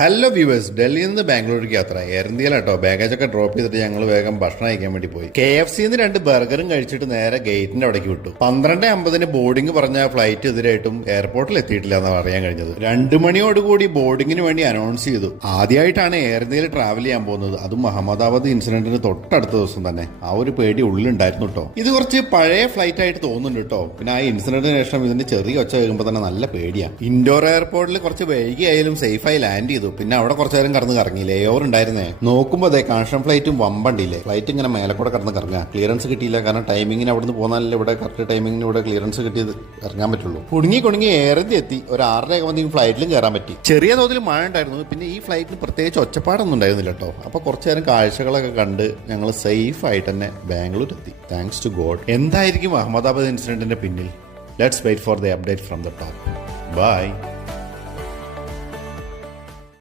Hello viewers, ഡൽഹിയിൽ നിന്ന് ബാംഗ്ലൂർക്ക് യാത്ര. എയർ ഇന്ത്യയിലാട്ടോ. ബാഗേജൊക്കെ ഡ്രോപ്പ് ചെയ്തിട്ട് ഞങ്ങൾ വേഗം ഭക്ഷണം കഴിക്കാൻ വേണ്ടി പോയി. KFC-ന്ന് 2 ബർഗറും കഴിച്ചിട്ട് നേരെ ഗേറ്റിന്റെ അവിടേക്ക് വിട്ടു. 12:50 ബോർഡിംഗ് പറഞ്ഞ ഫ്ലൈറ്റ് എതിരായിട്ടും എയർപോർട്ടിൽ എത്തിയിട്ടില്ല എന്നാണ് അറിയാൻ കഴിഞ്ഞത്. 2 മണിയോടുകൂടി ബോർഡിങ്ങിന് വേണ്ടി അനൗൺസ് ചെയ്തു. ആദ്യമായിട്ടാണ് എയർ ഇന്ത്യയിൽ ട്രാവൽ ചെയ്യാൻ പോകുന്നത്, അതും അഹമ്മദാബാദ് ഇൻസിഡന്റിന് തൊട്ടടുത്ത ദിവസം തന്നെ. ആ ഒരു പേടി ഉള്ളിലുണ്ടായിരുന്നു കേട്ടോ. ഇത് കുറച്ച് പഴയ ഫ്ലൈറ്റ് ആയിട്ട് തോന്നുന്നുണ്ട് കേട്ടോ. പിന്നെ ആ ഇൻസിഡന്റിന് ശേഷം ഇതിന്റെ ചെറിയ ഒച്ച കേൾക്കുമ്പോൾ തന്നെ നല്ല പേടിയാണ്. ഇൻഡോർ എയർപോർട്ടിൽ കുറച്ച് വൈകിയായാലും സേഫായി ലാൻഡ് ചെയ്തു. പിന്നെ അവിടെ കുറച്ചു നേരം കടന്ന് കറങ്ങി. ലേ ഓവർ ഉണ്ടായിരുന്നേ. നോക്കുമ്പോൾ അതെ കണക്ഷൻ ഫ്ലൈറ്റും വമ്പണ്ടില്ലേ. ഫ്ലൈറ്റ് ഇങ്ങനെ മേലെ കൂടെ കടന്ന് കറങ്ങുക. ക്ലിയറൻസ് കിട്ടിയില്ല, കാരണം ടൈമിങ്ങിന് അവിടെ നിന്ന് പോകാനല്ലേ ഇവിടെ കറക്റ്റ് ടൈമിങ്ങിന് ഇവിടെ ക്ലിയറൻസ് കിട്ടിയത് ഇറങ്ങാൻ പറ്റുള്ളൂ. കുടുങ്ങി എയർ ഇന്ത്യ എത്തി. ഒരു 6:30 ഫ്ലൈറ്റിലും കയറാൻ പറ്റി. ചെറിയ തോതിൽ മഴ ഉണ്ടായിരുന്നു. പിന്നെ ഈ ഫ്ലൈറ്റിന് പ്രത്യേകിച്ച് ഒച്ചപ്പാടൊന്നും ഉണ്ടായിരുന്നില്ല കേട്ടോ. അപ്പോൾ കുറച്ചു നേരം കാഴ്ചകളൊക്കെ കണ്ട് ഞങ്ങൾ സേഫ് ആയിട്ട് തന്നെ ബാംഗ്ലൂർ എത്തി. Thanks to God. എന്തായിരിക്കും അഹമ്മദാബാദ് ഇൻസിഡന്റിന്റെ പിന്നിൽ? Let's wait for the update from the top. By.